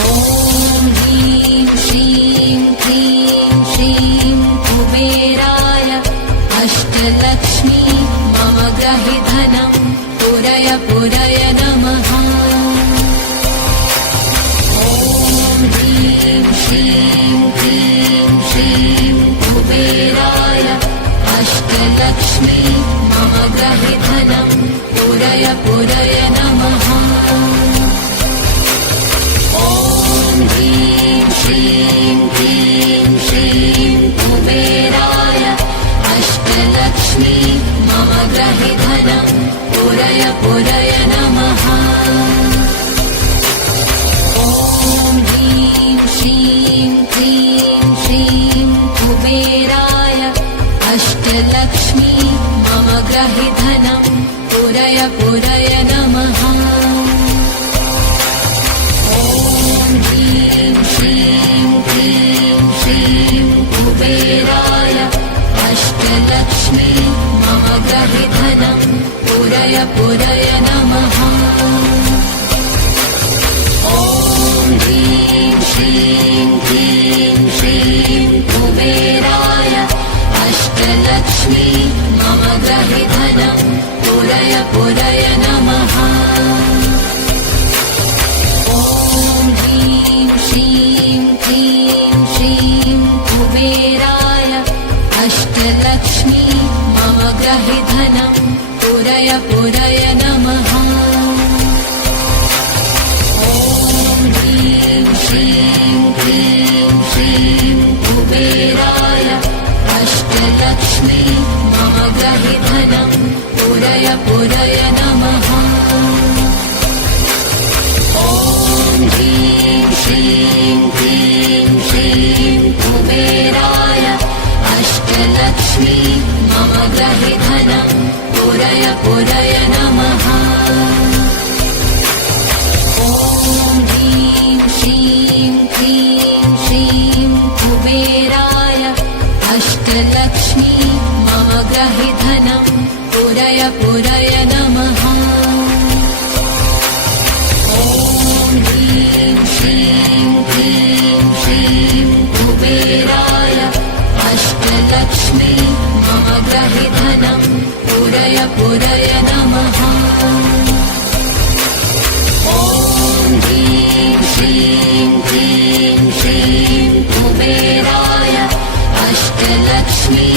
ॐ ह्रीं श्रीं क्लीं श्रीं कुबेराय अष्टलक्ष्मी मम ग्रहि धनं पुरय पुरय नमः। ॐ ह्रीं श्रीं क्लीं श्रीं कुबेराय अष्टलक्ष्मी मम ग्रहि धनं पुरय पुरय नमः। ॐ ह्रीं श्रीं क्लीं श्रीं कुबेराय अष्टलक्ष्मी मम ग्रहि धनं पुरय पुरय नमः। ॐ ह्रीं श्रीं क्लीं श्रीं कुबेराय अष्टलक्ष्मी मम ग्रहि धनं पुरय पुरय नमः। ॐ ह्रीं श्रीं क्लीं श्रीं कुबेराय अष्टलक्ष्मी मम ग्रहि धनं पुरय पुरय नमः। ॐ ह्रीं श्रीं क्लीं श्रीं कुबेराय अष्टलक्ष्मी मम ग्रहि धनं पुरय पुरय नमः। ॐ ह्रीं श्रीं क्लीं श्रीं कुबेराय अष्टलक्ष्मी मम ग्रहि धनं पुरय पुरय नमः। ॐ ह्रीं श्रीं क्लीं श्रीं कुबेराय अष्टलक्ष्मी मम ग्रहि धनं पुरय पुरय नमः। ॐ ह्रीं श्रीं क्लीं श्रीं कुबेराय अष्टलक्ष्मी मम ग्रहि धनं पुरय पुरय नमः। ॐ ह्रीं श्रीं क्लीं श्रीं कुबेराय अष्टलक्ष्मी मम ग्रहि धनं पुरय पुरय नमः। ॐ ह्रीं श्रीं क्लीं श्रीं कुबेराय अष्टलक्ष्मी मम ग्रहि धनं पुरय पुरय नमः। ॐ ह्रीं श्रीं क्लीं श्रीं कुबेराय अष्टलक्ष्मी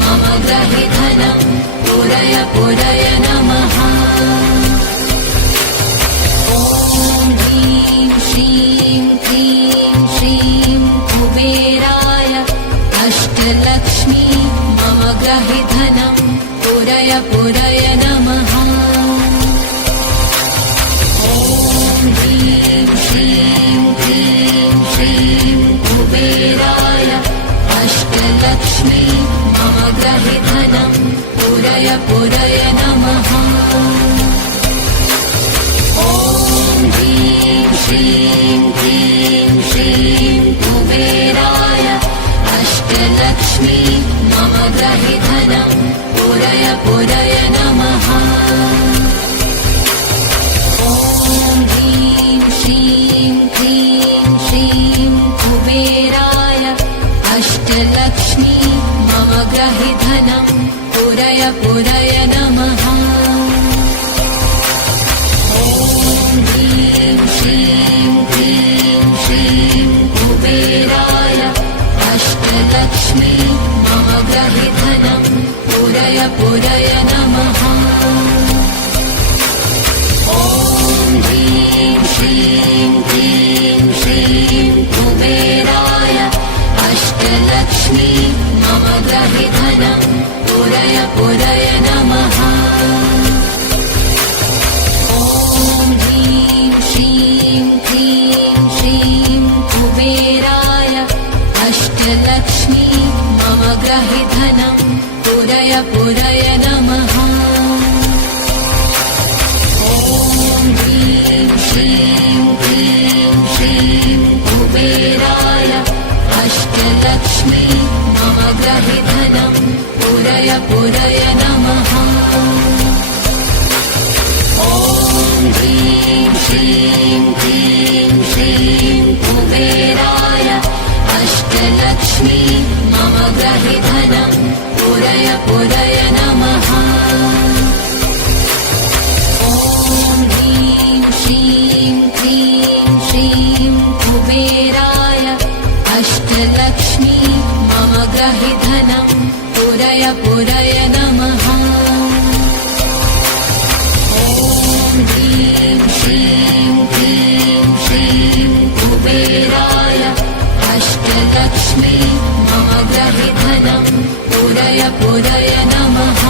मम ग्रहि धनं पुरय पुरय नमः। ॐ ह्रीं श्रीं क्लीं श्रीं कुबेराय अष्टलक्ष्मी मम ग्रहि धनं पुरय पुरय नमः। ॐ ह्रीं श्रीं क्लीं श्रीं कुबेराय अष्टलक्ष्मी मम ग्रहि धनं पुरय पुरय नमः। ॐ ह्रीं श्रीं क्लीं श्रीं कुबेराय अष्टलक्ष्मी मम ग्रहि धनं पुरय पुरय नमः। ॐ ह्रीं श्रीं क्लीं श्रीं कुबेराय अष्टलक्ष्मी मम ग्रहि धनं पुरय पुरय नमः। ॐ ह्रीं श्रीं क्लीं श्रीं कुबेराय अष्टलक्ष्मी मम ग्रहि धनं पुरय पुरय नमः। ॐ ह्रीं श्रीं क्लीं श्रीं कुबेराय अष्टलक्ष्मी मम ग्रहि धनं पुरय पुरय नमः। ॐ ह्रीं श्रीं क्लीं श्रीं कुबेराय अष्टलक्ष्मी मम ग्रहि धनं पुरय पुरय नमः। ॐ ह्रीं श्रीं क्लीं श्रीं कुबेराय अष्टलक्ष्मी मम ग्रहि धनं पुरय पुरय नमः। ॐ ह्रीं श्रीं क्लीं श्रीं पूरय पूरय नमः।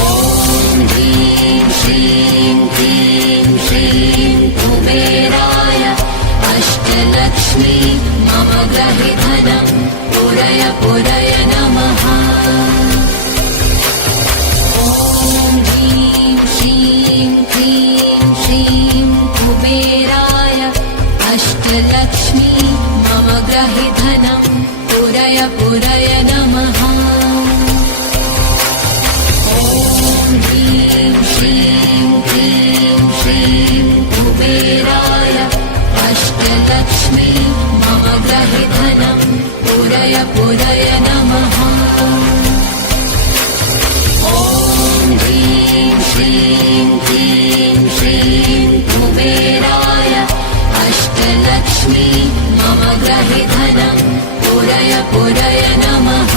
ॐ ह्रीं श्रीं क्लीं श्रीं कुबेराय अष्टलक्ष्मी मम गृहे धनं पूरय पूरय नमः। ॐ ह्रीं श्रीं क्लीं श्रीं कुबेराय अष्टलक्ष्मी मम गृहे धनं पूरय पूरय नमः। ॐ ह्रीं श्रीं क्लीं श्रीं कुबेराय अष्टलक्ष्मी मम गृहे धनं पूरय पूरय नमः। ॐ ह्रीं श्रीं क्लीं श्रीं कुबेराय अष्टलक्ष्मी मम गृहे धनं पूरय पूरय नमः।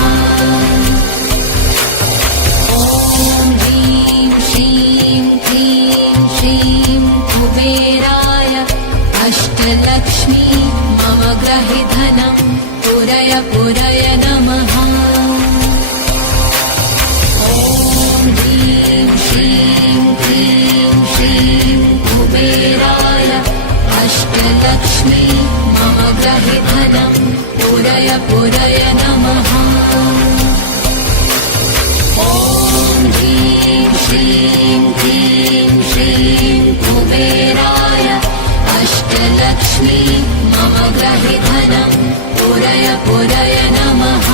ॐ ह्रीं श्रीं क्लीं श्रीं कुबेराय अष्टलक्ष्मी मम गृहे धनं पूरय पूरय नमः। ॐ ह्रीं श्रीं क्लीं श्रीं कुबेराय अष्टलक्ष्मी मम गृहे धनं पूरय पूरय नमः। ॐ ह्रीं श्रीं क्लीं श्रीं कुबेराय अष्टलक्ष्मी मम गृहे धनं पूरय पूरय नमः।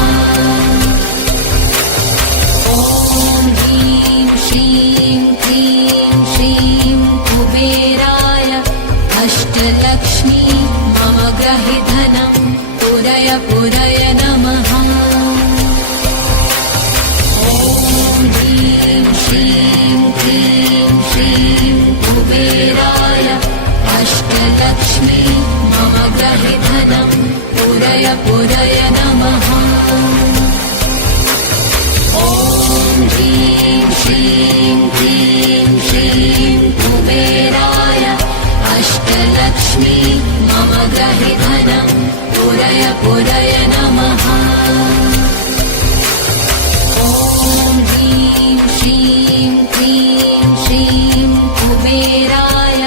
ॐ ह्रीं श्रीं क्लीं श्रीं कुबेराय अष्टलक्ष्मी मम गृहे धनं पूरय पूरय नमः। ॐ ह्रीं श्रीं क्लीं श्रीं कुबेराय अष्टलक्ष्मी मम गृहे धनं पूरय पूरय नमः। ॐ ह्रीं श्रीं क्लीं श्रीं कुबेराय अष्टलक्ष्मी मम गृहे धनं पूरय पूरय नमः। ॐ ह्रीं श्रीं क्लीं श्रीं कुबेराय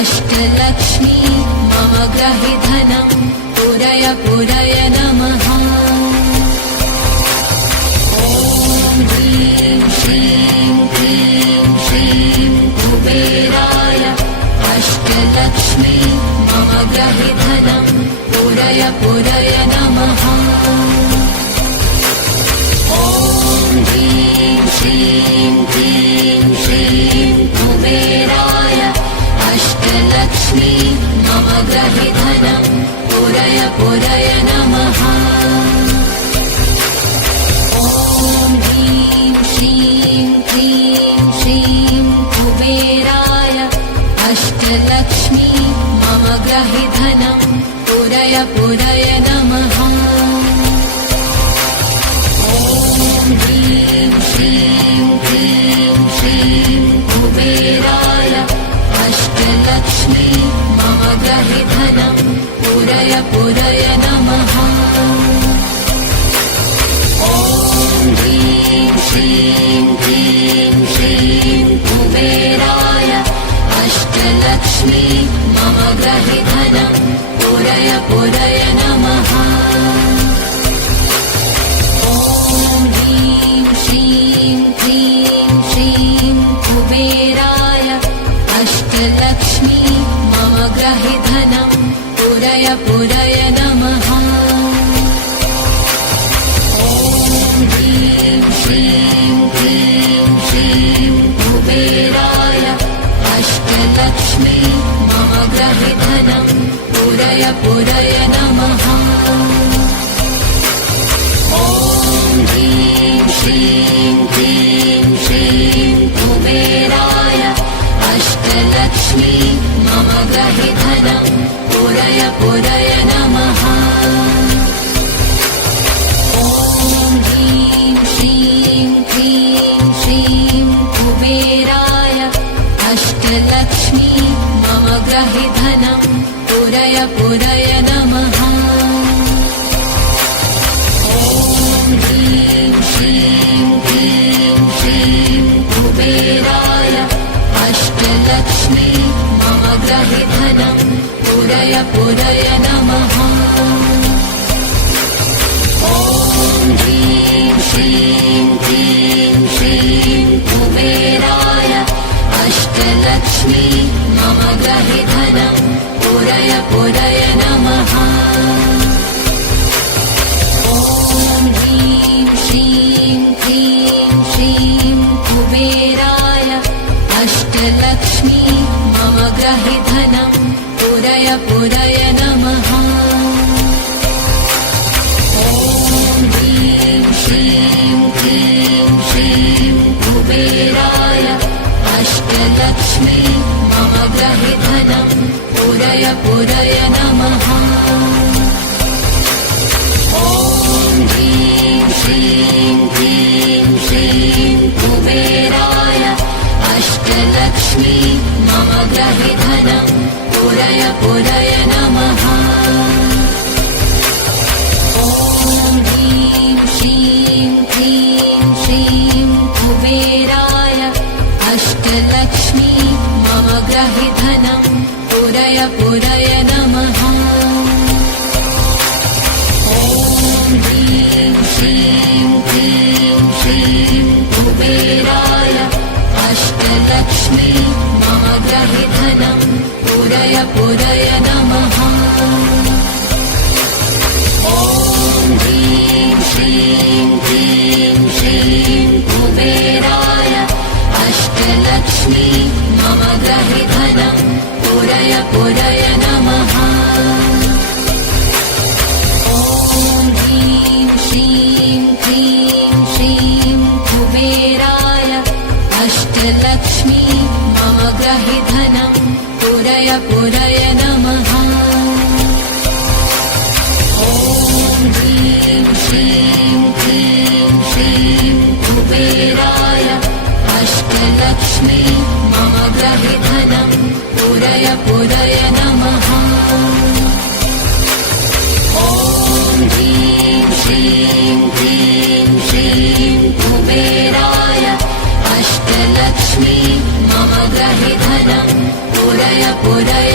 अष्टलक्ष्मी मम गृहे धनं पूरय पूरय नमः। ॐ ह्रीं श्रीं क्लीं श्रीं कुबेराय अष्टलक्ष्मी मम गृहे धनं पूरय पूरय नमः। ॐ ह्रीं श्रीं क्लीं श्रीं कुबेराय अष्टलक्ष्मी मम गृहे धनं पूरय पूरय नमः। ॐ ह्रीं श्रीं क्लीं श्रीं कुबेराय अष्टलक्ष्मी मम गृहे धनं पूरय पूरय नमः। ॐ ह्रीं श्रीं क्लीं श्रीं कुबेराय अष्टलक्ष्मी मम गृहे धनं पूरय पूरय नमः। ॐ ह्रीं श्रीं क्लीं श्रीं कुबेराय अष्टलक्ष्मी मम गृहे धनं पूरय पूरय नमः। ॐ ह्रीं श्रीं क्लीं श्रीं कुबेराय अष्टलक्ष्मी मम गृहे धनं पूरय पूरय नमः। ॐ ह्रीं श्रीं क्लीं श्रीं कुबेराय अष्टलक्ष्मी मम गृहे धनं पूरय पूरय नमः। ॐ ह्रीं श्रीं क्लीं श्रीं कुबेराय अष्टलक्ष्मी मम गृहे धनं पूरय पूरय नमः। ॐ ह्रीं श्रीं क्लीं श्रीं कुबेराय अष्टलक्ष्मी मम गृहे धनं पूरय पूरय नमः। ॐ अष्टलक्ष्मी मम ग्रहे धनं पुरय पुरय नमः। ॐ ह्रीं श्रीं क्लीं श्रीं कुबेराय अष्टलक्ष्मी मम ग्रहे धनं पुरय पुरय नमः। ॐ ह्रीं श्रीं क्लीं श्रीं कुबेराय अष्टलक्ष्मी मम ग्रहे धनं पुरय पुरय नमः। ॐ ह्रीं श्रीं क्लीं श्रीं कुबेराय अष्टलक्ष्मी मम ग्रहे धनं पुरय पुरय नमः। ॐ ह्रीं श्रीं क्लीं श्रीं कुबेराय अष्टलक्ष्मी मम ग्रहे धनं पुरय पुरय नमः। ॐ ह्रीं श्रीं क्लीं श्रीं कुबेराय अष्टलक्ष्मी मम ग्रहे धनं पुरय पुरय नमः। ॐ ह्रीं श्रीं क्लीं श्रीं कुबेराय अष्टलक्ष्मी मम ग्रहे धनं पुरय पुरय नमः। ॐ ह्रीं श्रीं क्लीं श्रीं कुबेराय अष्टलक्ष्मी मम ग्रहे धनं पुरय पुरय नमः। ॐ ह्रीं श्रीं क्लीं श्रीं कुबेराय अष्टलक्ष्मी मम ग्रहे धनं पुरय पुरय नमः। ॐ ह्रीं श्रीं क्लीं श्रीं कुबेराय अष्टलक्ष्मी मम ग्रहे धनं पुरय पुरय नमः। ॐ ह्रीं श्रीं क्लीं श्रीं कुबेराय अष्टलक्ष्मी मम ग्रहे धनं पुरय पुरय